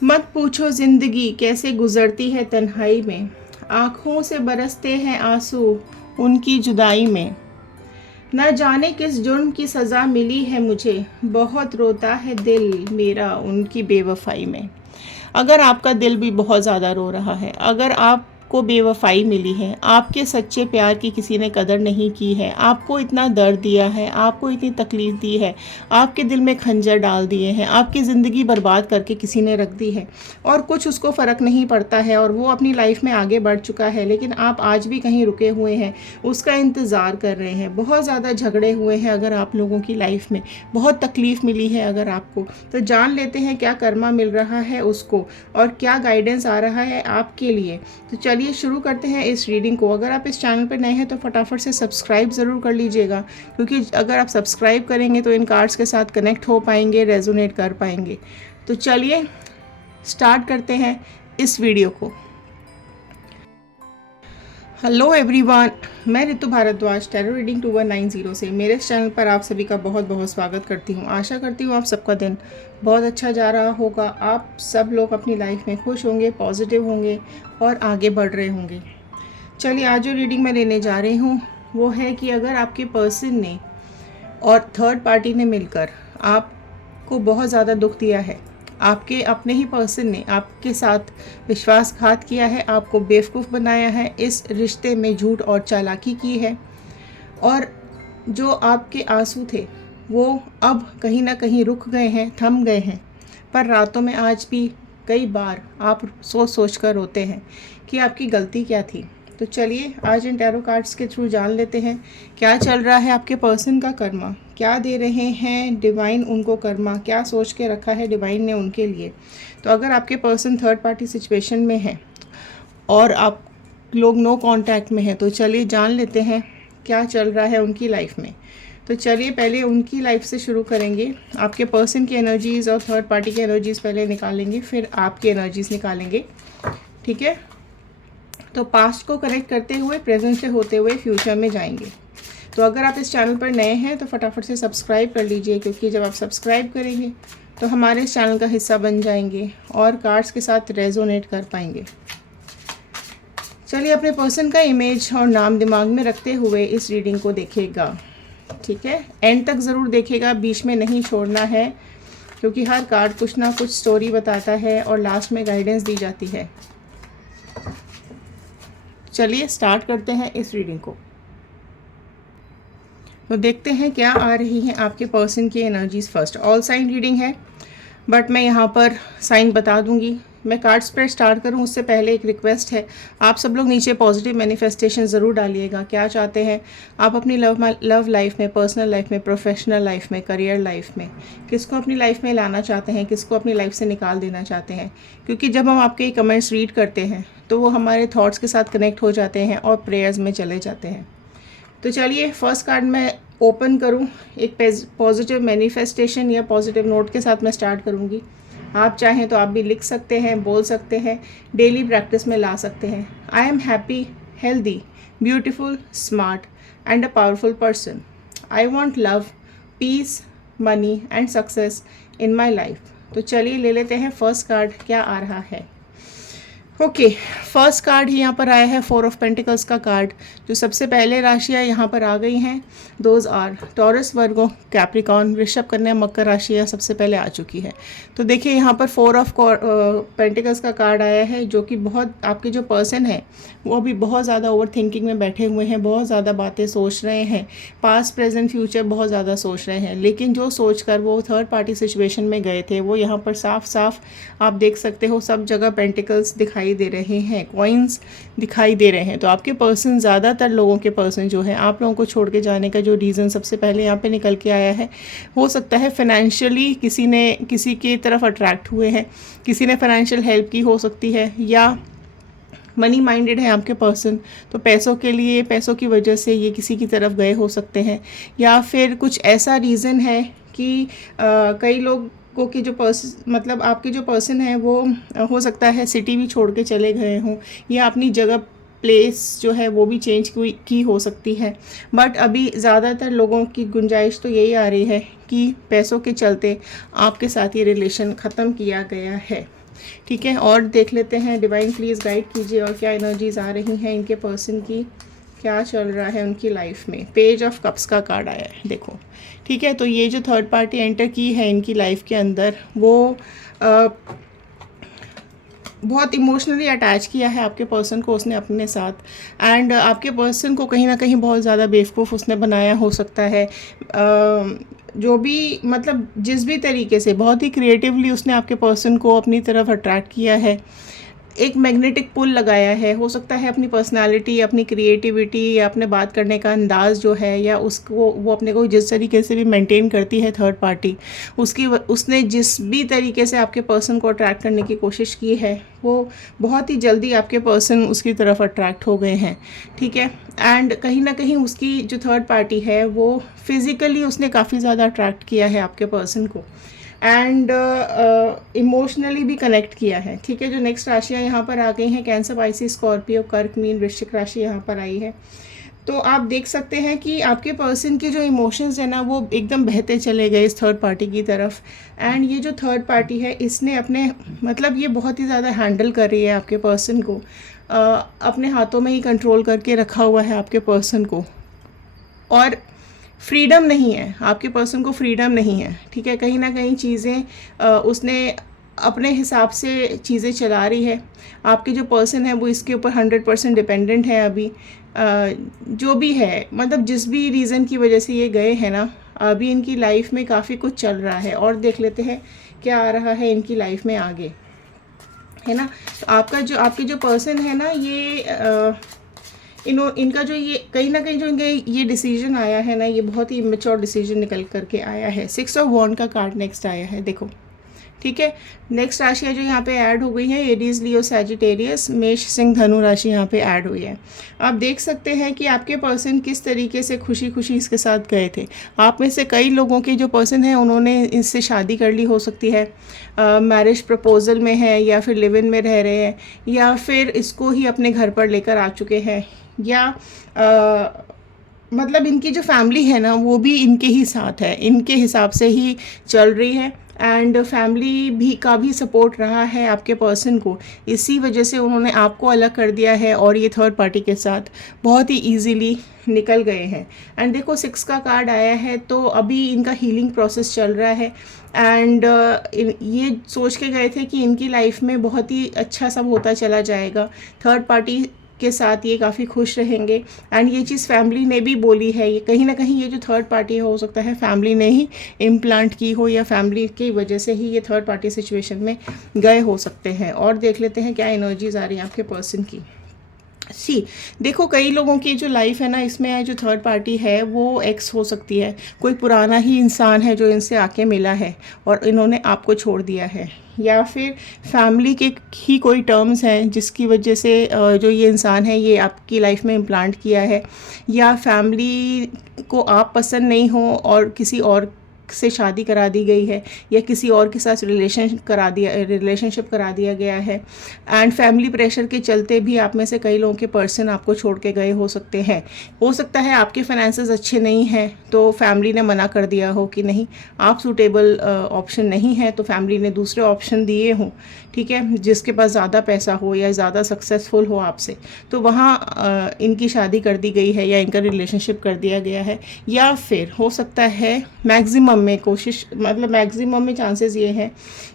मत पूछो ज़िंदगी कैसे गुज़रती है तन्हाई में, आँखों से बरसते हैं आंसू उनकी जुदाई में। न जाने किस जुर्म की सज़ा मिली है मुझे, बहुत रोता है दिल मेरा उनकी बेवफ़ाई में। अगर आपका दिल भी बहुत ज़्यादा रो रहा है, अगर आपको बेवफ़ाई मिली है, आपके सच्चे प्यार की किसी ने कदर नहीं की है, आपको इतना दर्द दिया है, आपको इतनी तकलीफ़ दी है, आपके दिल में खंजर डाल दिए हैं, आपकी ज़िंदगी बर्बाद करके किसी ने रख दी है और कुछ उसको फ़र्क नहीं पड़ता है और वो अपनी लाइफ में आगे बढ़ चुका है, लेकिन आप आज भी कहीं रुके हुए हैं, उसका इंतज़ार कर रहे हैं। बहुत ज़्यादा झगड़े हुए हैं अगर आप लोगों की लाइफ में, बहुत तकलीफ़ मिली है अगर आपको, तो जान लेते हैं क्या कर्मा मिल रहा है उसको और क्या गाइडेंस आ रहा है आपके लिए। तो चलिए शुरू करते हैं इस रीडिंग को। अगर आप इस चैनल पर नए हैं तो फटाफट से सब्सक्राइब ज़रूर कर लीजिएगा, क्योंकि अगर आप सब्सक्राइब करेंगे तो इन कार्ड्स के साथ कनेक्ट हो पाएंगे, रेजोनेट कर पाएंगे। तो चलिए स्टार्ट करते हैं इस वीडियो को। हेलो एवरीवन, मैं रितु भारद्वाज टैरो रीडिंग 2190 से मेरे चैनल पर आप सभी का बहुत बहुत स्वागत करती हूँ। आशा करती हूँ आप सबका दिन बहुत अच्छा जा रहा होगा, आप सब लोग अपनी लाइफ में खुश होंगे, पॉजिटिव होंगे और आगे बढ़ रहे होंगे। चलिए आज जो रीडिंग मैं लेने जा रही हूँ वो है कि अगर आपके पर्सन ने और थर्ड पार्टी ने मिलकर आपको बहुत ज़्यादा दुख दिया है, आपके अपने ही पर्सन ने आपके साथ विश्वासघात किया है, आपको बेवकूफ़ बनाया है, इस रिश्ते में झूठ और चालाकी की है और जो आपके आंसू थे वो अब कहीं ना कहीं रुक गए हैं, थम गए हैं, पर रातों में आज भी कई बार आप सोच सोच कर रोते हैं कि आपकी गलती क्या थी। तो चलिए आज इन टैरो कार्ड्स के थ्रू जान लेते हैं क्या चल रहा है आपके पर्सन का कर्मा, क्या दे रहे हैं डिवाइन उनको कर्मा, क्या सोच के रखा है डिवाइन ने उनके लिए। तो अगर आपके पर्सन थर्ड पार्टी सिचुएशन में है और आप लोग नो कांटेक्ट में हैं तो चलिए जान लेते हैं क्या चल रहा है उनकी लाइफ में। तो चलिए पहले उनकी लाइफ से शुरू करेंगे। आपके पर्सन की एनर्जीज़ और थर्ड पार्टी की एनर्जीज़ पहले निकालेंगे, फिर आपकी एनर्जीज़ निकालेंगे, ठीक है। तो पास्ट को कनेक्ट करते हुए प्रेजेंट से होते हुए फ्यूचर में जाएंगे। तो अगर आप इस चैनल पर नए हैं तो फटाफट से सब्सक्राइब कर लीजिए, क्योंकि जब आप सब्सक्राइब करेंगे तो हमारे इस चैनल का हिस्सा बन जाएंगे और कार्ड्स के साथ रेजोनेट कर पाएंगे। चलिए अपने पर्सन का इमेज और नाम दिमाग में रखते हुए इस रीडिंग को देखिएगा, ठीक है। एंड तक ज़रूर देखिएगा, बीच में नहीं छोड़ना है, क्योंकि हर कार्ड कुछ ना कुछ स्टोरी बताता है और लास्ट में गाइडेंस दी जाती है। चलिए स्टार्ट करते हैं इस रीडिंग को। तो देखते हैं क्या आ रही हैं आपके पर्सन की energies. First all sign reading है, बट मैं यहाँ पर साइन बता दूंगी। मैं कार्ड्स पर स्टार्ट करूँ उससे पहले एक रिक्वेस्ट है, आप सब लोग नीचे पॉजिटिव मैनिफेस्टेशन ज़रूर डालिएगा। क्या चाहते हैं आप अपनी लव लाइफ में, पर्सनल लाइफ में, प्रोफेशनल लाइफ में, करियर लाइफ में, किसको अपनी लाइफ में लाना चाहते हैं, किसको अपनी लाइफ से निकाल देना चाहते हैं। क्योंकि जब हम आपके कमेंट्स रीड करते हैं तो वो हमारे थॉट्स के साथ कनेक्ट हो जाते हैं और प्रेयर्स में चले जाते हैं। तो चलिए फर्स्ट कार्ड मैं ओपन करूं, एक पॉजिटिव मैनिफेस्टेशन या पॉजिटिव नोट के साथ मैं स्टार्ट करूंगी। आप चाहें तो आप भी लिख सकते हैं, बोल सकते हैं, डेली प्रैक्टिस में ला सकते हैं। I am happy, healthy, beautiful, smart and a powerful person. I want love, peace, money and success in my life. तो चलिए ले लेते हैं फर्स्ट कार्ड क्या आ रहा है। ओके, फर्स्ट कार्ड ही यहाँ पर आया है 4 ऑफ पेंटिकल्स का कार्ड। जो सबसे पहले राशियाँ यहाँ पर आ गई हैं those are Taurus, Virgo, Capricorn, वृषभ, कन्या, मकर राशियाँ सबसे पहले आ चुकी है। तो देखिए यहाँ पर 4 ऑफ पेंटिकल्स का कार्ड आया है, जो कि बहुत आपके जो पर्सन है वो अभी बहुत ज़्यादा ओवर थिंकिंग में बैठे हुए हैं, बहुत ज़्यादा बातें सोच रहे हैं, पास्ट प्रेजेंट फ्यूचर बहुत ज़्यादा सोच रहे हैं। लेकिन जो सोच कर वो थर्ड पार्टी सिचुएशन में गए थे वो यहाँ पर साफ साफ आप देख सकते हो सब जगह पेंटिकल्स दिखाई दे रहे हैं, कॉइन्स दिखाई दे रहे हैं। तो आपके पर्सन, ज़्यादातर लोगों के पर्सन जो है आप लोगों को छोड़ के जाने का जो रीज़न सबसे पहले यहाँ पे निकल के आया है, हो सकता है फाइनेंशियली किसी की तरफ अट्रैक्ट हुए हैं, किसी ने फाइनेंशियल हेल्प की हो सकती है, या मनी माइंडेड है आपके पर्सन तो पैसों के लिए, पैसों की वजह से ये किसी की तरफ गए हो सकते हैं। या फिर कुछ ऐसा रीज़न है कि कई लोग को कि जो मतलब आपके जो पर्सन है वो हो सकता है सिटी भी छोड़ के चले गए हों या अपनी जगह प्लेस जो है वो भी चेंज की हो सकती है, बट अभी ज़्यादातर लोगों की गुंजाइश तो यही आ रही है कि पैसों के चलते आपके साथ ये रिलेशन ख़त्म किया गया है। ठीक है, और देख लेते हैं, डिवाइन प्लीज़ गाइड कीजिए और क्या एनर्जीज आ रही हैं इनके पर्सन की, क्या चल रहा है उनकी लाइफ में। पेज ऑफ कप्स का कार्ड आया है, देखो। ठीक है, तो ये जो थर्ड पार्टी एंटर की है इनकी लाइफ के अंदर, वो बहुत इमोशनली अटैच किया है आपके पर्सन को उसने अपने साथ, एंड आपके पर्सन को कहीं ना कहीं बहुत ज़्यादा बेवकूफ़ उसने बनाया हो सकता है। जो भी मतलब जिस भी तरीके से बहुत ही क्रिएटिवली उसने आपके पर्सन को अपनी तरफ अट्रैक्ट किया है, एक मैग्नेटिक पुल लगाया है। हो सकता है अपनी पर्सनालिटी, अपनी क्रिएटिविटी या अपने बात करने का अंदाज़ जो है, या उसको वो अपने को जिस तरीके से भी मेंटेन करती है थर्ड पार्टी, उसने जिस भी तरीके से आपके पर्सन को अट्रैक्ट करने की कोशिश की है, वो बहुत ही जल्दी आपके पर्सन उसकी तरफ अट्रैक्ट हो गए हैं। ठीक है, एंड कहीं ना कहीं उसकी जो थर्ड पार्टी है वो फिज़िकली उसने काफ़ी ज़्यादा अट्रैक्ट किया है आपके पर्सन को, एंड इमोशनली भी कनेक्ट किया है। ठीक है, जो नेक्स्ट राशियाँ यहाँ पर आ गई हैं, कैंसर, पाइसिस, स्कॉर्पियो, कर्क, मीन, वृश्चिक राशि यहाँ पर आई है। तो आप देख सकते हैं कि आपके पर्सन के जो इमोशंस है ना वो एकदम बहते चले गए इस थर्ड पार्टी की तरफ, एंड ये जो थर्ड पार्टी है इसने अपने मतलब ये बहुत ही ज़्यादा हैंडल कर रही है आपके पर्सन को, अपने हाथों में ही कंट्रोल करके रखा हुआ है आपके पर्सन को, और फ्रीडम नहीं है आपके पर्सन को, फ्रीडम नहीं है। ठीक है, कहीं ना कहीं चीज़ें उसने अपने हिसाब से चीज़ें चला रही है। आपके जो पर्सन है वो इसके ऊपर 100% डिपेंडेंट है अभी। जो भी है मतलब जिस भी रीज़न की वजह से ये गए हैं ना, अभी इनकी लाइफ में काफ़ी कुछ चल रहा है, और देख लेते हैं क्या आ रहा है इनकी लाइफ में आगे, है ना। तो आपके जो पर्सन है ना, ये इनका जो ये कहीं ना कहीं जो इनका ये डिसीजन आया है ना, ये बहुत ही इमेच्योर डिसीजन निकल करके आया है। 6 ऑफ वॉन्ड का कार्ड नेक्स्ट आया है, देखो। ठीक है, नेक्स्ट राशियाँ जो यहाँ पे ऐड हो गई हैं, एरीज, लियो, सैजिटेरियस, मेष, सिंह, धनु राशि यहाँ पे ऐड हुई है। आप देख सकते हैं कि आपके पर्सन किस तरीके से खुशी खुशी इसके साथ गए थे। आप में से कई लोगों के जो पर्सन हैं उन्होंने इससे शादी कर ली हो सकती है, मैरिज प्रपोजल में है, या फिर लिव इन में रह रहे हैं, या फिर इसको ही अपने घर पर लेकर आ चुके हैं, या मतलब इनकी जो फैमिली है ना वो भी इनके ही साथ है, इनके हिसाब से ही चल रही है, एंड फैमिली भी का भी सपोर्ट रहा है आपके पर्सन को। इसी वजह से उन्होंने आपको अलग कर दिया है और ये थर्ड पार्टी के साथ बहुत ही इजीली निकल गए हैं। एंड देखो 6 का कार्ड आया है, तो अभी इनका हीलिंग प्रोसेस चल रहा है, एंड ये सोच के गए थे कि इनकी लाइफ में बहुत ही अच्छा सब होता चला जाएगा, थर्ड पार्टी के साथ ये काफ़ी खुश रहेंगे, एंड ये चीज़ फैमिली ने भी बोली है। ये कहीं ना कहीं ये जो थर्ड पार्टी हो सकता है फैमिली ने ही इम्प्लांट की हो, या फैमिली की वजह से ही ये थर्ड पार्टी सिचुएशन में गए हो सकते हैं। और देख लेते हैं क्या एनर्जीज आ रही हैं आपके पर्सन की। देखो कई लोगों की जो लाइफ है ना, इसमें जो थर्ड पार्टी है वो एक्स हो सकती है, कोई पुराना ही इंसान है जो इनसे आके मिला है और इन्होंने आपको छोड़ दिया है, या फिर फैमिली के ही कोई टर्म्स हैं जिसकी वजह से जो ये इंसान है ये आपकी लाइफ में इम्प्लांट किया है, या फैमिली को आप पसंद नहीं हो और किसी और से शादी करा दी गई है, या किसी और के साथ रिलेशनशिप करा दिया गया है, एंड फैमिली प्रेशर के चलते भी आप में से कई लोगों के पर्सन आपको छोड़ के गए हो सकते हैं। हो सकता है आपके फाइनेंसेस अच्छे नहीं हैं तो फैमिली ने मना कर दिया हो कि नहीं आप सूटेबल ऑप्शन नहीं है, तो फैमिली ने दूसरे ऑप्शन दिए हों, ठीक है, जिसके पास ज़्यादा पैसा हो या ज़्यादा सक्सेसफुल हो आपसे, तो वहाँ इनकी शादी कर दी गई है या इनका रिलेशनशिप कर दिया गया है। या फिर हो सकता है मैक्सिमम में चांसेस ये हैं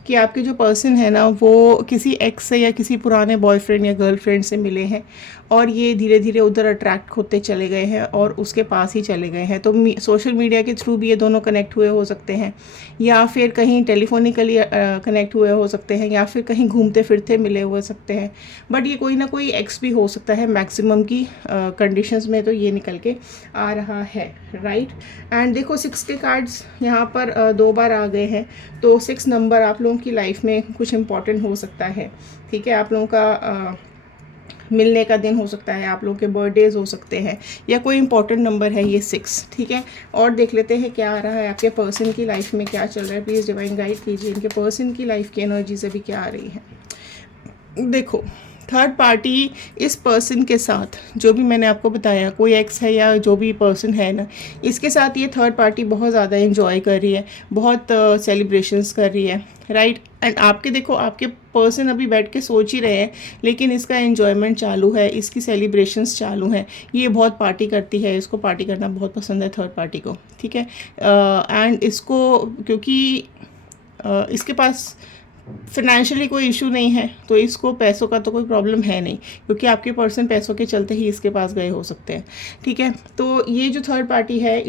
कि आपके जो पर्सन है ना वो किसी एक्स से या किसी पुराने बॉयफ्रेंड या गर्लफ्रेंड से मिले हैं और ये धीरे धीरे उधर अट्रैक्ट होते चले गए हैं और उसके पास ही चले गए हैं। तो सोशल मीडिया के थ्रू भी ये दोनों कनेक्ट हुए हो सकते हैं, या फिर कहीं टेलीफोनिकली कनेक्ट हुए हो सकते हैं, या फिर कहीं घूमते फिरते मिले हो सकते हैं, बट ये कोई ना कोई एक्स भी हो सकता है मैक्सिमम की कंडीशंस में, तो ये निकल के आ रहा है, राइट। एंड देखो 6 के कार्ड्स यहाँ पर 2 बार आ गए हैं, तो 6 नंबर आप लोगों की लाइफ में कुछ इम्पॉर्टेंट हो सकता है, ठीक है। आप लोगों का मिलने का दिन हो सकता है, आप लोगों के बर्थडेज हो सकते हैं, या कोई इंपॉर्टेंट नंबर है ये 6, ठीक है। और देख लेते हैं क्या आ रहा है आपके पर्सन की लाइफ में, क्या चल रहा है। प्लीज़ डिवाइन गाइड कीजिए, इनके पर्सन की लाइफ की एनर्जीज अभी क्या आ रही है। देखो थर्ड पार्टी इस पर्सन के साथ, जो भी मैंने आपको बताया, कोई एक्स है या जो भी पर्सन है ना, इसके साथ ये थर्ड पार्टी बहुत ज़्यादा एंजॉय कर रही है, बहुत सेलिब्रेशंस कर रही है, राइट। एंड आपके देखो, आपके पर्सन अभी बैठ के सोच ही रहे हैं, लेकिन इसका एन्जॉयमेंट चालू है, इसकी सेलिब्रेशंस चालू हैं, ये बहुत पार्टी करती है, इसको पार्टी करना बहुत पसंद है थर्ड पार्टी को, ठीक है। एंड इसको, क्योंकि इसके पास फिनेंशियली कोई इशू नहीं है, तो इसको पैसों का तो कोई प्रॉब्लम है नहीं, क्योंकि आपके पर्सन पैसों के चलते ही इसके पास गए हो सकते हैं, ठीक है। तो ये जो थर्ड पार्टी है,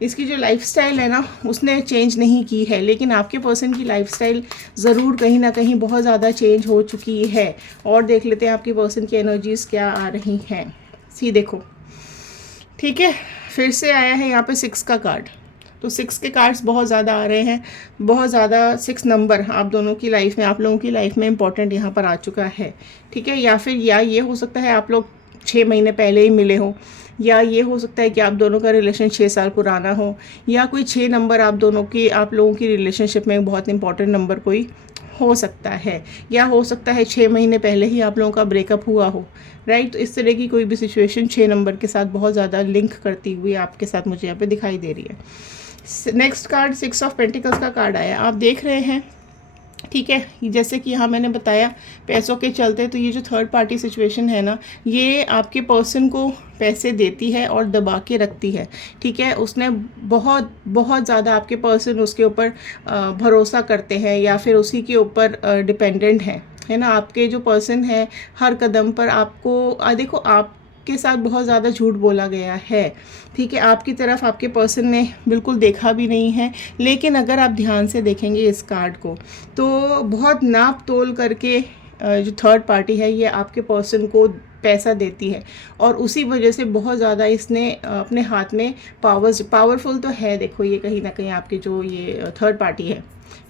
इसकी जो लाइफस्टाइल है ना, उसने चेंज नहीं की है, लेकिन आपके पर्सन की लाइफस्टाइल ज़रूर कहीं ना कहीं बहुत ज़्यादा चेंज हो चुकी है। और देख लेते हैं आपके पर्सन की एनर्जीज़ क्या आ रही हैं। सी देखो, ठीक है, फिर से आया है यहाँ पे 6 का कार्ड। तो 6 के कार्ड्स बहुत ज़्यादा आ रहे हैं, बहुत ज़्यादा 6 नंबर आप दोनों की लाइफ में, आप लोगों की लाइफ में इंपॉर्टेंट यहाँ पर आ चुका है, ठीक है। या फिर ये हो सकता है आप लोग 6 महीने पहले ही मिले हो, या ये हो सकता है कि आप दोनों का रिलेशन 6 साल पुराना हो, या कोई 6 नंबर आप लोगों की रिलेशनशिप में बहुत इंपॉर्टेंट नंबर कोई हो सकता है, या हो सकता है 6 महीने पहले ही आप लोगों का ब्रेकअप हुआ हो, राइट। तो इस तरह की कोई भी सिचुएशन 6 नंबर के साथ बहुत ज़्यादा लिंक करती हुई आपके साथ मुझे यहाँ पे दिखाई दे रही है। नेक्स्ट कार्ड 6 ऑफ पेंटिकल्स का कार्ड आया, आप देख रहे हैं, ठीक है। जैसे कि यहाँ मैंने बताया पैसों के चलते, तो ये जो थर्ड पार्टी सिचुएशन है ना, ये आपके पर्सन को पैसे देती है और दबा के रखती है, ठीक है। उसने बहुत बहुत ज़्यादा, आपके पर्सन उसके ऊपर भरोसा करते हैं, या फिर उसी के ऊपर डिपेंडेंट है ना। आपके जो पर्सन है हर कदम पर आपको देखो, आपके साथ बहुत ज़्यादा झूठ बोला गया है, ठीक है। आपकी तरफ आपके पर्सन ने बिल्कुल देखा भी नहीं है, लेकिन अगर आप ध्यान से देखेंगे इस कार्ड को, तो बहुत नाप तोल करके जो थर्ड पार्टी है, ये आपके पर्सन को पैसा देती है, और उसी वजह से बहुत ज़्यादा इसने अपने हाथ में पावरफुल तो है। देखो, ये कहीं ना कहीं आपके जो ये थर्ड पार्टी है,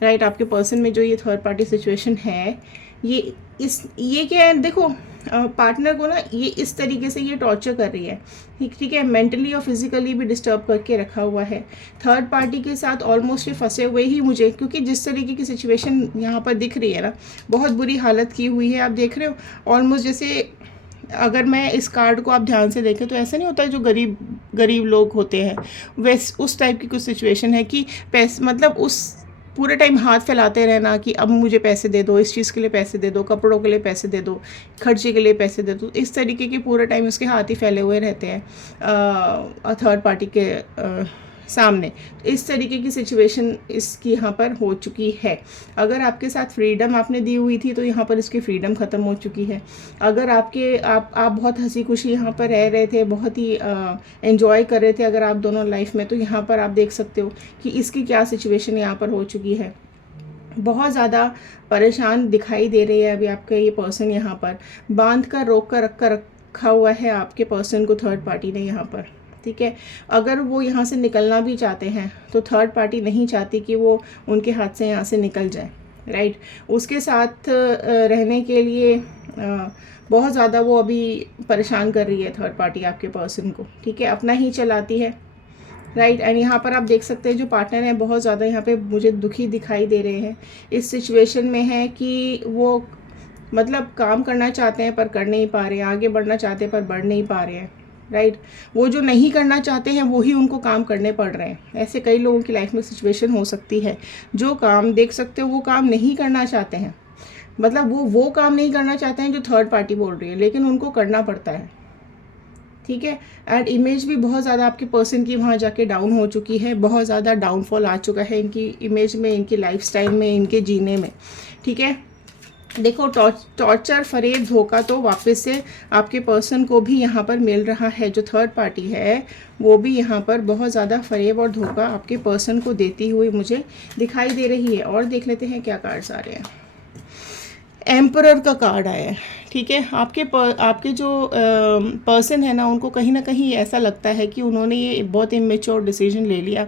राइट, आपके पर्सन में जो ये थर्ड पार्टी सिचुएशन है, ये क्या है, देखो, पार्टनर को ना ये इस तरीके से ये टॉर्चर कर रही है, ठीक है, मेंटली और फिजिकली भी डिस्टर्ब करके रखा हुआ है। थर्ड पार्टी के साथ ऑलमोस्ट ये फंसे हुए ही मुझे, क्योंकि जिस तरीके की सिचुएशन यहाँ पर दिख रही है ना, बहुत बुरी हालत की हुई है। आप देख रहे हो ऑलमोस्ट, जैसे अगर मैं इस कार्ड को आप ध्यान से देखें तो ऐसा नहीं होता है, जो गरीब लोग होते हैं वैसे उस टाइप की कुछ सिचुएशन है कि पैसे, मतलब उस पूरे टाइम हाथ फैलाते रहना कि अब मुझे पैसे दे दो, इस चीज़ के लिए पैसे दे दो, कपड़ों के लिए पैसे दे दो, खर्चे के लिए पैसे दे दो, इस तरीके के पूरे टाइम उसके हाथ ही फैले हुए रहते हैं थर्ड पार्टी के सामने। इस तरीके की सिचुएशन इसकी यहाँ पर हो चुकी है। अगर आपके साथ फ्रीडम आपने दी हुई थी, तो यहाँ पर इसकी फ्रीडम ख़त्म हो चुकी है। अगर आप बहुत हंसी खुशी यहाँ पर रह रहे थे, बहुत ही एंजॉय कर रहे थे अगर आप दोनों लाइफ में, तो यहाँ पर आप देख सकते हो कि इसकी क्या सिचुएशन यहाँ पर हो चुकी है। बहुत ज़्यादा परेशान दिखाई दे रही है अभी आपका ये पर्सन, यहाँ पर बांध कर रोक कर रखा हुआ है आपके पर्सन को थर्ड पार्टी ने यहाँ पर, ठीक है। अगर वो यहाँ से निकलना भी चाहते हैं, तो थर्ड पार्टी नहीं चाहती कि वो उनके हाथ से यहाँ से निकल जाए, राइट। उसके साथ रहने के लिए बहुत ज़्यादा वो अभी परेशान कर रही है थर्ड पार्टी आपके पर्सन को, ठीक है, अपना ही चलाती है, राइट। एंड यहाँ पर आप देख सकते हैं जो पार्टनर है बहुत ज़्यादा यहाँ पे मुझे दुखी दिखाई दे रहे हैं। इस सिचुएशन में है कि वो मतलब काम करना चाहते हैं पर कर नहीं पा रहे हैं, आगे बढ़ना चाहते हैं पर बढ़ नहीं पा रहे हैं, राइट। वो जो नहीं करना चाहते हैं वही उनको काम करने पड़ रहे हैं। ऐसे कई लोगों की लाइफ में सिचुएशन हो सकती है, जो काम देख सकते हो वो काम नहीं करना चाहते हैं, मतलब वो काम नहीं करना चाहते हैं जो थर्ड पार्टी बोल रही है, लेकिन उनको करना पड़ता है, ठीक है। एंड इमेज भी बहुत ज़्यादा आपके पर्सन की वहाँ जाके डाउन हो चुकी है, बहुत ज़्यादा डाउनफॉल आ चुका है इनकी इमेज में, इनकी लाइफस्टाइल में, इनके जीने में, ठीक है। देखो, टॉर्चर, फरेब, धोखा तो वापस से आपके पर्सन को भी यहाँ पर मिल रहा है। जो थर्ड पार्टी है वो भी यहाँ पर बहुत ज़्यादा फरेब और धोखा आपके पर्सन को देती हुई मुझे दिखाई दे रही है। और देख लेते हैं क्या कार्ड्स आ रहे हैं। एम्परर का कार्ड आया है, ठीक है। आपके जो पर्सन है ना, उनको कहीं ना कहीं ऐसा लगता है कि उन्होंने ये बहुत इमेच्योर डिसीजन ले लिया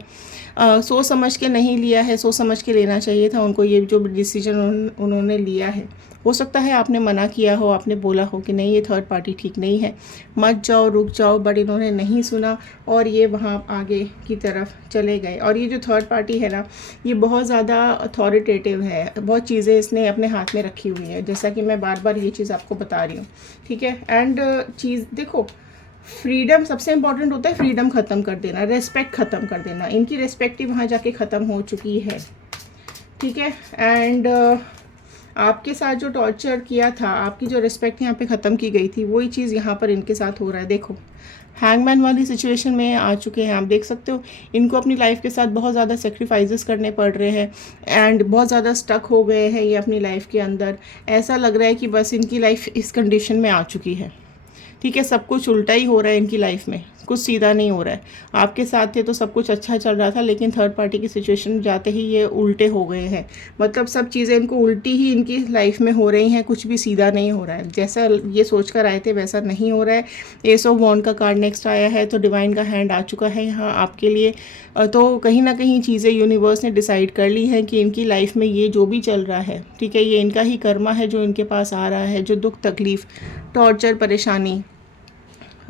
सोच समझ के नहीं लिया है, सोच समझ के लेना चाहिए था उनको। ये जो डिसीजन उन्होंने लिया है, हो सकता है आपने मना किया हो, आपने बोला हो कि नहीं ये थर्ड पार्टी ठीक नहीं है, मत जाओ, रुक जाओ, बट इन्होंने नहीं सुना और ये वहाँ आगे की तरफ चले गए। और ये जो थर्ड पार्टी है ना, ये बहुत ज़्यादा अथॉरिटेटिव है, बहुत चीज़ें इसने अपने हाथ में रखी हुई है, जैसा कि मैं बार बार ये चीज़ आपको बता रही हूँ, ठीक है। एंड चीज़ देखो, फ्रीडम सबसे इम्पॉर्टेंट होता है, फ्रीडम ख़त्म कर देना, रेस्पेक्ट ख़त्म कर देना। इनकी रेस्पेक्ट ही वहाँ जाके ख़त्म हो चुकी है, ठीक है। एंड आपके साथ जो टॉर्चर किया था, आपकी जो रिस्पेक्ट यहाँ पे ख़त्म की गई थी, वही चीज़ यहाँ पर इनके साथ हो रहा है। देखो, हैंगमैन वाली सिचुएशन में आ चुके हैं, आप देख सकते हो। इनको अपनी लाइफ के साथ बहुत ज़्यादा सेक्रीफाइसेस करने पड़ रहे हैं एंड बहुत ज़्यादा स्टक हो गए हैं ये अपनी लाइफ के अंदर। ऐसा लग रहा है कि बस इनकी लाइफ इस कंडीशन में आ चुकी है, ठीक है। सब कुछ उल्टा ही हो रहा है इनकी लाइफ में, कुछ सीधा नहीं हो रहा है। आपके साथ थे तो सब कुछ अच्छा चल रहा था, लेकिन थर्ड पार्टी की सिचुएशन जाते ही ये उल्टे हो गए हैं। मतलब सब चीज़ें इनको उल्टी ही इनकी लाइफ में हो रही हैं, कुछ भी सीधा नहीं हो रहा है। जैसा ये सोच कर आए थे वैसा नहीं हो रहा है। एस ऑफ वॉन्ड का कार्ड नेक्स्ट आया है, तो डिवाइन का हैंड आ चुका है यहाँ आपके लिए। तो कहीं ना कहीं चीज़ें यूनिवर्स ने डिसाइड कर ली हैं कि इनकी लाइफ में ये जो भी चल रहा है, ठीक है, ये इनका ही कर्मा है जो इनके पास आ रहा है। जो दुख तकलीफ़, टॉर्चर, परेशानी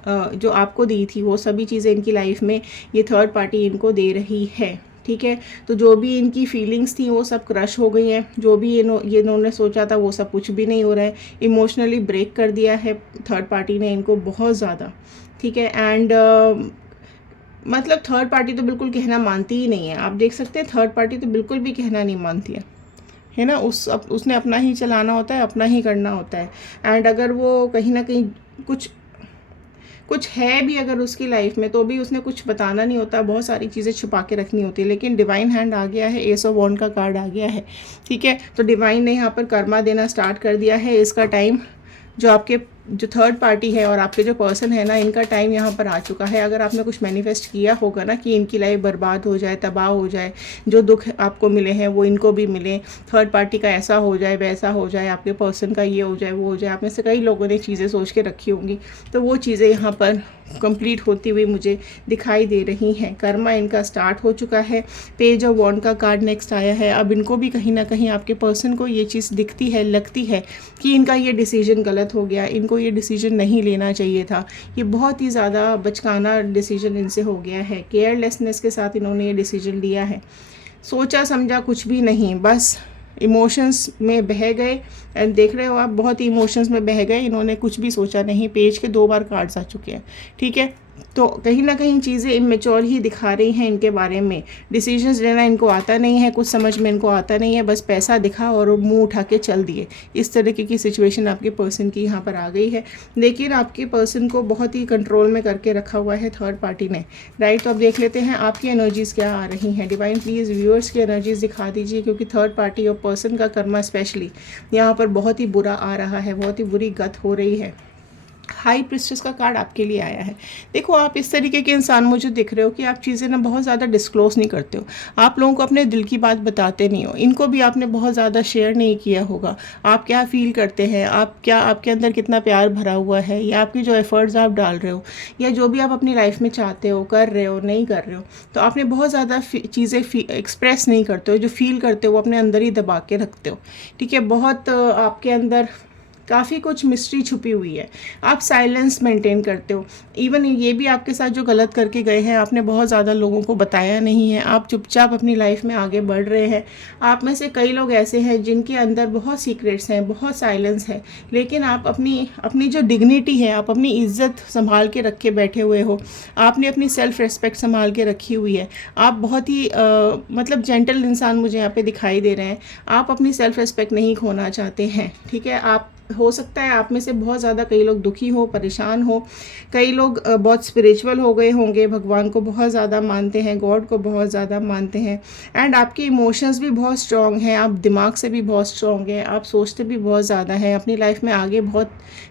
जो आपको दी थी, वो सभी चीज़ें इनकी लाइफ में ये थर्ड पार्टी इनको दे रही है, ठीक है। तो जो भी इनकी फीलिंग्स थी वो सब क्रश हो गई हैं। जो भी ये इन्होंने सोचा था वो सब कुछ भी नहीं हो रहा है। इमोशनली ब्रेक कर दिया है थर्ड पार्टी ने इनको बहुत ज़्यादा, ठीक है। एंड मतलब थर्ड पार्टी तो बिल्कुल कहना मानती ही नहीं है। आप देख सकते हैं, थर्ड पार्टी तो बिल्कुल भी कहना नहीं मानती है ना। उसने अपना ही चलाना होता है, अपना ही करना होता है। एंड अगर वो कहीं ना कहीं कुछ है भी अगर उसकी लाइफ में, तो भी उसने कुछ बताना नहीं होता, बहुत सारी चीज़ें छुपा के रखनी होती है। लेकिन डिवाइन हैंड आ गया है, एस ऑफ वॉन्ड का कार्ड आ गया है, ठीक है। तो डिवाइन ने यहाँ पर कर्मा देना स्टार्ट कर दिया है। इसका टाइम जो थर्ड पार्टी है और आपके जो पर्सन है ना, इनका टाइम यहाँ पर आ चुका है। अगर आपने कुछ मैनिफेस्ट किया होगा ना कि इनकी लाइफ बर्बाद हो जाए, तबाह हो जाए, जो दुख आपको मिले हैं वो इनको भी मिले, थर्ड पार्टी का ऐसा हो जाए, वैसा हो जाए, आपके पर्सन का ये हो जाए, वो हो जाए, आप में से कई लोगों ने चीज़ें सोच के रखी होंगी, तो वो चीज़ें यहाँ पर कंप्लीट होती हुई मुझे दिखाई दे रही हैं। कर्मा इनका स्टार्ट हो चुका है। पेज ऑफ वॉन्ड का कार्ड नेक्स्ट आया है। अब इनको भी कहीं ना कहीं आपके पर्सन को ये चीज़ दिखती है, लगती है कि इनका ये डिसीजन गलत हो गया, इनको ये डिसीजन नहीं लेना चाहिए था। ये बहुत ही ज़्यादा बचकाना डिसीजन इनसे हो गया है। केयरलेसनेस के साथ इन्होंने ये डिसीजन लिया है, सोचा समझा कुछ भी नहीं, बस इमोशंस में बह गए। एंड देख रहे हो आप, बहुत ही इमोशंस में बह गए, इन्होंने कुछ भी सोचा नहीं। पेज के 2 बार कार्ड्स आ चुके हैं, ठीक है। तो कहीं ना कहीं चीज़ें इमेच्योर ही दिखा रही हैं इनके बारे में। डिसीजंस लेना इनको आता नहीं है, कुछ समझ में इनको आता नहीं है, बस पैसा दिखा और मुंह उठा के चल दिए। इस तरीके की सिचुएशन आपके पर्सन की यहाँ पर आ गई है। लेकिन आपके पर्सन को बहुत ही कंट्रोल में करके रखा हुआ है थर्ड पार्टी ने, राइट। तो अब देख लेते हैं आपकी एनर्जीज़ क्या आ रही हैं। डिवाइन प्लीज़ व्यूअर्स की एनर्जीज़ दिखा दीजिए, क्योंकि थर्ड पार्टी और पर्सन का कर्मा स्पेशली यहाँ पर बहुत ही बुरा आ रहा है, बहुत ही बुरी गत हो रही है। हाई प्रिस्टेस का कार्ड आपके लिए आया है। देखो, आप इस तरीके के इंसान मुझे दिख रहे हो कि आप चीज़ें ना बहुत ज़्यादा डिस्क्लोज नहीं करते हो, आप लोगों को अपने दिल की बात बताते नहीं हो। इनको भी आपने बहुत ज़्यादा शेयर नहीं किया होगा, आप क्या फील करते हैं, आपके अंदर कितना प्यार भरा हुआ है, या आपकी जो एफर्ट्स आप डाल रहे हो, या जो भी आप अपनी लाइफ में चाहते हो, कर रहे हो, नहीं कर रहे हो, तो आपने बहुत ज़्यादा चीज़ें एक्सप्रेस नहीं करते हो। जो फील करते हो वो अपने अंदर ही दबा के रखते हो, ठीक है। बहुत आपके अंदर काफ़ी कुछ मिस्ट्री छुपी हुई है, आप साइलेंस मेंटेन करते हो। इवन ये भी आपके साथ जो गलत करके गए हैं, आपने बहुत ज़्यादा लोगों को बताया नहीं है, आप चुपचाप अपनी लाइफ में आगे बढ़ रहे हैं। आप में से कई लोग ऐसे हैं जिनके अंदर बहुत सीक्रेट्स हैं, बहुत साइलेंस है, लेकिन आप अपनी जो डिग्निटी है, आप अपनी इज्जत संभाल के रख के बैठे हुए हो, आपने अपनी सेल्फ रिस्पेक्ट संभाल के रखी हुई है। आप बहुत ही मतलब जेंटल इंसान मुझे यहाँ पे दिखाई दे रहे हैं। आप अपनी सेल्फ रिस्पेक्ट नहीं खोना चाहते हैं, ठीक है। आप हो सकता है आप में से बहुत ज़्यादा कई लोग दुखी हो, परेशान हो, कई लोग बहुत स्पिरिचुअल हो गए होंगे, भगवान को बहुत ज़्यादा मानते हैं, गॉड को बहुत ज़्यादा मानते हैं। एंड आपके इमोशंस भी बहुत स्ट्रॉन्ग हैं, आप दिमाग से भी बहुत स्ट्रॉन्ग हैं, आप सोचते भी बहुत ज़्यादा हैं, अपनी लाइफ में आगे बहुत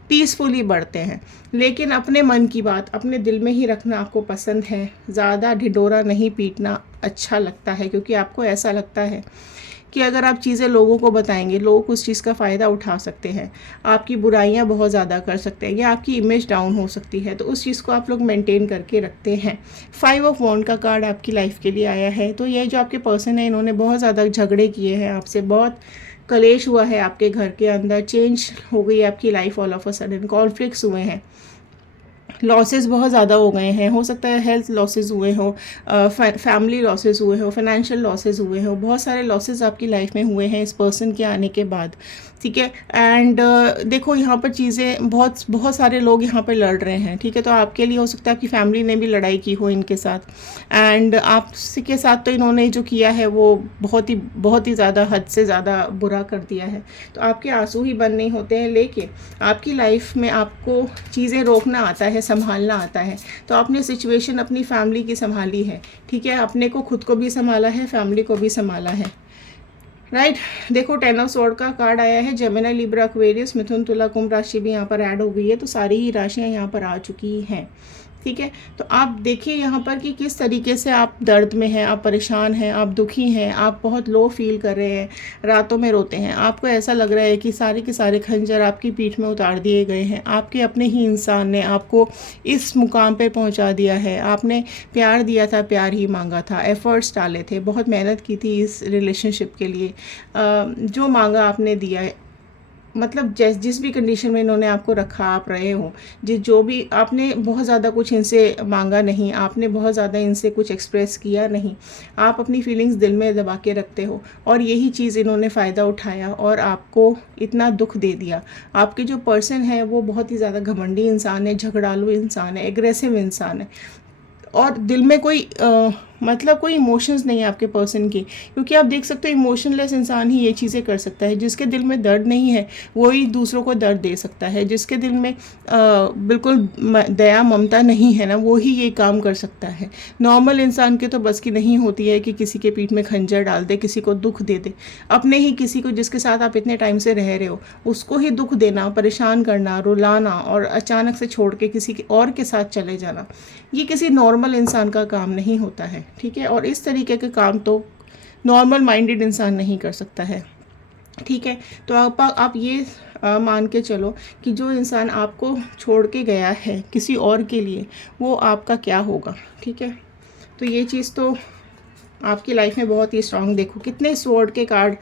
पीसफुली बढ़ते हैं। लेकिन अपने मन की बात अपने दिल में ही रखना आपको पसंद है, ज़्यादा ढिढोरा नहीं पीटना अच्छा लगता है, क्योंकि आपको ऐसा लगता है कि अगर आप चीज़ें लोगों को बताएंगे, लोग उस चीज़ का फ़ायदा उठा सकते हैं, आपकी बुराइयाँ बहुत ज़्यादा कर सकते हैं या आपकी इमेज डाउन हो सकती है, तो उस चीज़ को आप लोग मेंटेन करके रखते हैं। 5 ऑफ वॉन्ड का कार्ड आपकी लाइफ के लिए आया है। तो ये जो आपके पर्सन है, इन्होंने बहुत ज़्यादा झगड़े किए हैं आपसे, बहुत कलेश हुआ है आपके घर के अंदर, चेंज हो गई आपकी life all of a sudden, conflicts हुए हैं, लॉसेस बहुत ज़्यादा हो गए हैं। हो सकता है हेल्थ लॉसेस हुए हो, फैमिली लॉसेस हुए हो, फाइनेंशियल लॉसेस हुए हो, बहुत सारे लॉसेस आपकी लाइफ में हुए हैं इस पर्सन के आने के बाद, ठीक है। एंड देखो यहाँ पर चीज़ें बहुत बहुत सारे लोग यहाँ पर लड़ रहे हैं, ठीक है। तो आपके लिए हो सकता है आपकी फैमिली ने भी लड़ाई की हो इनके साथ, एंड आपके साथ तो इन्होंने जो किया है वो बहुत ही ज़्यादा, हद से ज़्यादा बुरा कर दिया है। तो आपके आंसू ही बंद नहीं होते हैं, लेकिन आपकी लाइफ में आपको चीज़ें रोकना आता है, संभालना आता है। तो आपने सिचुएशन अपनी फैमिली की संभाली है, ठीक है। अपने को, खुद को भी संभाला है, फैमिली को भी संभाला है, राइट। देखो 10 ऑफ स्वॉर्ड का कार्ड आया है। जेमिनी, लिब्रा, एक्वेरियस, मिथुन, तुला, कुंभ राशि भी यहाँ पर ऐड हो गई है। तो सारी ही राशियाँ यहाँ पर आ चुकी हैं, ठीक है। तो आप देखिए यहाँ पर कि किस तरीके से आप दर्द में हैं, आप परेशान हैं, आप दुखी हैं, आप बहुत लो फील कर रहे हैं, रातों में रोते हैं, आपको ऐसा लग रहा है कि सारे के सारे खंजर आपकी पीठ में उतार दिए गए हैं। आपके अपने ही इंसान ने आपको इस मुकाम पे पहुंचा दिया है। आपने प्यार दिया था, प्यार ही मांगा था, एफर्ट्स डाले थे, बहुत मेहनत की थी इस रिलेशनशिप के लिए, जो मांगा आपने दिया है। मतलब जिस भी कंडीशन में इन्होंने आपको रखा, आप रहे हो, जो भी आपने बहुत ज़्यादा कुछ इनसे मांगा नहीं, आपने बहुत ज़्यादा इनसे कुछ एक्सप्रेस किया नहीं, आप अपनी फीलिंग्स दिल में दबा के रखते हो, और यही चीज़ इन्होंने फ़ायदा उठाया और आपको इतना दुख दे दिया। आपके जो पर्सन है वो बहुत ही ज़्यादा घमंडी इंसान है, झगड़ालू इंसान है, एग्रेसिव इंसान है, और दिल में कोई मतलब कोई इमोशंस नहीं है आपके पर्सन की, क्योंकि आप देख सकते हो इमोशनलेस इंसान ही ये चीज़ें कर सकता है। जिसके दिल में दर्द नहीं है वही दूसरों को दर्द दे सकता है। जिसके दिल में बिल्कुल दया ममता नहीं है ना, वो ही ये काम कर सकता है। नॉर्मल इंसान के तो बस की नहीं होती है कि किसी के पीठ में खंजर डाल दे, किसी को दुख दे दे। अपने ही किसी को, जिसके साथ आप इतने टाइम से रह रहे हो, उसको ही दुख देना, परेशान करना, रुलाना, और अचानक से छोड़ के किसी और के साथ चले जाना, ये किसी नॉर्मल इंसान का काम नहीं होता है, ठीक है। और इस तरीके के काम तो नॉर्मल माइंडेड इंसान नहीं कर सकता है, ठीक है। तो आप ये मान के चलो कि जो इंसान आपको छोड़ के गया है किसी और के लिए, वो आपका क्या होगा, ठीक है। तो ये चीज़ तो आपकी लाइफ में बहुत ही स्ट्रांग, देखो कितने स्वॉर्ड के कार्ड,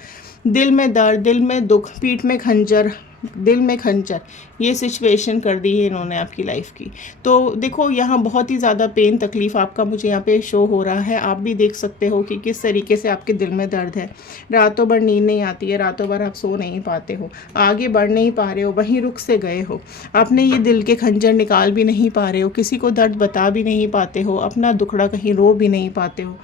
दिल में दर्द, दिल में दुख, पीठ में खंजर, दिल में खंजर, ये सिचुएशन कर दी है इन्होंने आपकी लाइफ की। तो देखो यहाँ बहुत ही ज़्यादा पेन, तकलीफ़ आपका मुझे यहाँ पे शो हो रहा है। आप भी देख सकते हो कि किस तरीके से आपके दिल में दर्द है। रातों भर नींद नहीं आती है, रातों भर आप सो नहीं पाते हो, आगे बढ़ नहीं पा रहे हो, वहीं रुक से गए हो। आपने ये दिल के खंजर निकाल भी नहीं पा रहे हो, किसी को दर्द बता भी नहीं पाते हो, अपना दुखड़ा कहीं रो भी नहीं पाते हो।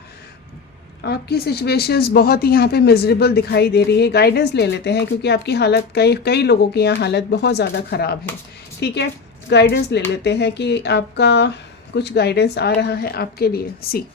आपकी सिचुएशंस बहुत ही यहाँ पे मिजरेबल दिखाई दे रही है। गाइडेंस ले लेते हैं, क्योंकि आपकी हालत, कई लोगों की यहाँ हालत बहुत ज़्यादा ख़राब है, ठीक है। गाइडेंस ले लेते हैं कि आपका कुछ गाइडेंस आ रहा है आपके लिए। See,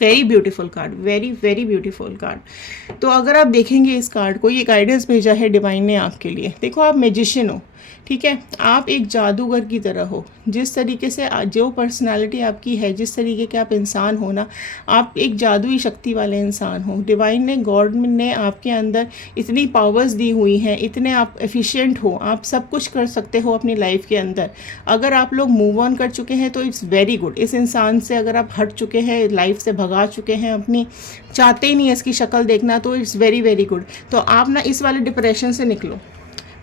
very beautiful card, very very beautiful card. तो अगर आप देखेंगे इस कार्ड को, ये गाइडेंस भेजा है डिवाइन ने आपके लिए। देखो आप मैजिशियन हो, ठीक है। आप एक जादूगर की तरह हो। जिस तरीके से जो पर्सनालिटी आपकी है, जिस तरीके के आप इंसान हो ना, आप एक जादुई शक्ति वाले इंसान हो। डिवाइन ने, गॉड ने आपके अंदर इतनी पावर्स दी हुई हैं, इतने आप एफिशिएंट हो, आप सब कुछ कर सकते हो अपनी लाइफ के अंदर। अगर आप लोग मूव ऑन कर चुके हैं तो इट्स वेरी गुड। इस इंसान से अगर आप हट चुके हैं, लाइफ से भगा चुके हैं, अपनी चाहते ही नहीं है इसकी शक्ल देखना, तो इट्स वेरी वेरी गुड। तो आप ना इस वाले डिप्रेशन से निकलो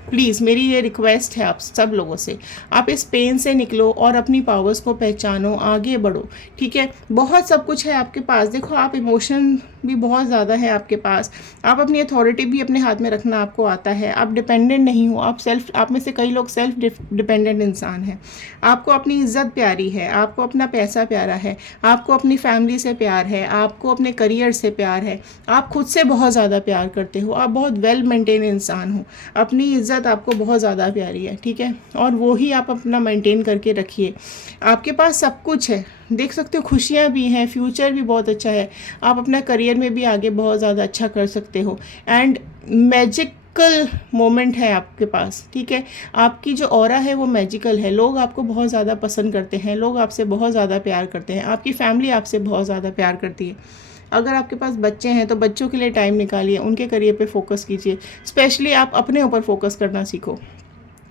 प्लीज़, मेरी ये रिक्वेस्ट है आप सब लोगों से। आप इस पेन से निकलो और अपनी पावर्स को पहचानो, आगे बढ़ो, ठीक है। बहुत सब कुछ है आपके पास। देखो आप इमोशन भी बहुत ज़्यादा है आपके पास। आप अपनी अथॉरिटी भी अपने हाथ में रखना आपको आता है। आप डिपेंडेंट नहीं हो। आप में से कई लोग सेल्फ डिपेंडेंट इंसान हैं। आपको अपनी इज्जत प्यारी है, आपको अपना पैसा प्यारा है, आपको अपनी फैमिली से प्यार है, आपको अपने करियर से प्यार है, आप खुद से बहुत ज़्यादा प्यार करते हो, आप बहुत वेल मेंटेन इंसान हो, अपनी इज्जत आपको बहुत ज़्यादा प्यारी है, ठीक है। और वो ही आप अपना मेंटेन करके रखिए। आपके पास सब कुछ है, देख सकते हो, खुशियाँ भी हैं, फ्यूचर भी बहुत अच्छा है, आप अपना करियर में भी आगे बहुत ज़्यादा अच्छा कर सकते हो, एंड मैजिकल मोमेंट है आपके पास, ठीक है। आपकी जो ऑरा है वो मैजिकल है। लोग आपको बहुत ज़्यादा पसंद करते हैं, लोग आपसे बहुत ज़्यादा प्यार करते हैं, आपकी फैमिली आपसे बहुत ज़्यादा प्यार करती है, अगर आपके पास बच्चे हैं तो बच्चों के लिए टाइम निकालिए, उनके करियर पे फोकस कीजिए। स्पेशली आप अपने ऊपर फोकस करना सीखो,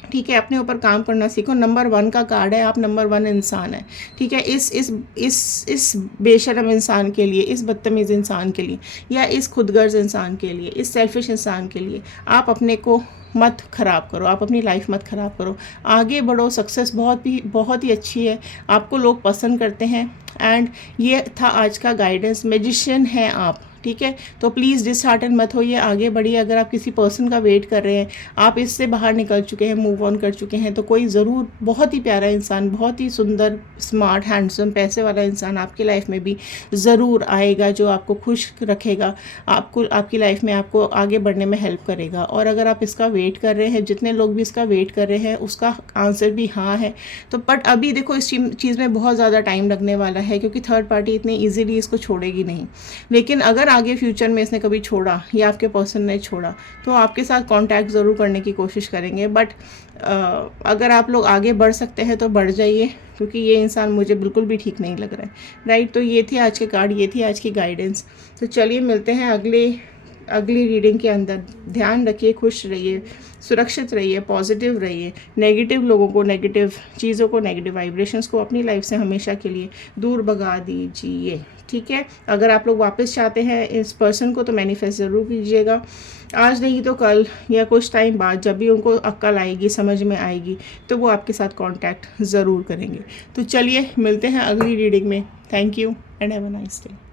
ठीक है, अपने ऊपर काम करना सीखो। नंबर 1 का कार्ड है, आप नंबर 1 इंसान है, ठीक है। इस बेशरम इंसान के लिए, इस बदतमीज़ इंसान के लिए, या इस खुदगर्ज इंसान के लिए, इस सेल्फिश इंसान के लिए आप अपने को मत ख़राब करो, आप अपनी लाइफ मत ख़राब करो, आगे बढ़ो। सक्सेस बहुत ही अच्छी है, आपको लोग पसंद करते हैं। एंड ये था आज का गाइडेंस। मैजिशियन हैं आप, ठीक है, तो प्लीज़ डिसहार्टन मत होइए, आगे बढ़िए। अगर आप किसी पर्सन का वेट कर रहे हैं, आप इससे बाहर निकल चुके हैं, मूव ऑन कर चुके हैं, तो कोई ज़रूर बहुत ही प्यारा इंसान, बहुत ही सुंदर, स्मार्ट, हैंडसम, पैसे वाला इंसान आपकी लाइफ में भी ज़रूर आएगा, जो आपको खुश रखेगा, आपको आपकी लाइफ में आपको आगे बढ़ने में हेल्प करेगा। और अगर आप इसका वेट कर रहे हैं, जितने लोग भी इसका वेट कर रहे हैं, उसका आंसर भी हाँ है। तो बट अभी देखो इस चीज़ में बहुत ज़्यादा टाइम लगने वाला है, क्योंकि थर्ड पार्टी इतने ईजीली इसको छोड़ेगी नहीं। लेकिन अगर आगे फ्यूचर में इसने कभी छोड़ा या आपके पर्सन ने छोड़ा, तो आपके साथ कांटेक्ट ज़रूर करने की कोशिश करेंगे। बट अगर आप लोग आगे बढ़ सकते हैं तो बढ़ जाइए, क्योंकि ये इंसान मुझे बिल्कुल भी ठीक नहीं लग रहा है, राइट। तो ये थे आज के कार्ड, ये थी आज की गाइडेंस। तो चलिए मिलते हैं अगली रीडिंग के अंदर। ध्यान रखिए, खुश रहिए, सुरक्षित रहिए, पॉजिटिव रहिए। नेगेटिव लोगों को, नेगेटिव चीज़ों को, नेगेटिव वाइब्रेशंस को अपनी लाइफ से हमेशा के लिए दूर भगा दीजिए, ठीक है। अगर आप लोग वापस चाहते हैं इस पर्सन को, तो मैनिफेस्ट ज़रूर कीजिएगा, आज नहीं तो कल या कुछ टाइम बाद, जब भी उनको अक्ल आएगी, समझ में आएगी, तो वो आपके साथ कांटेक्ट ज़रूर करेंगे। तो चलिए मिलते हैं अगली रीडिंग में। Thank you and have a nice day.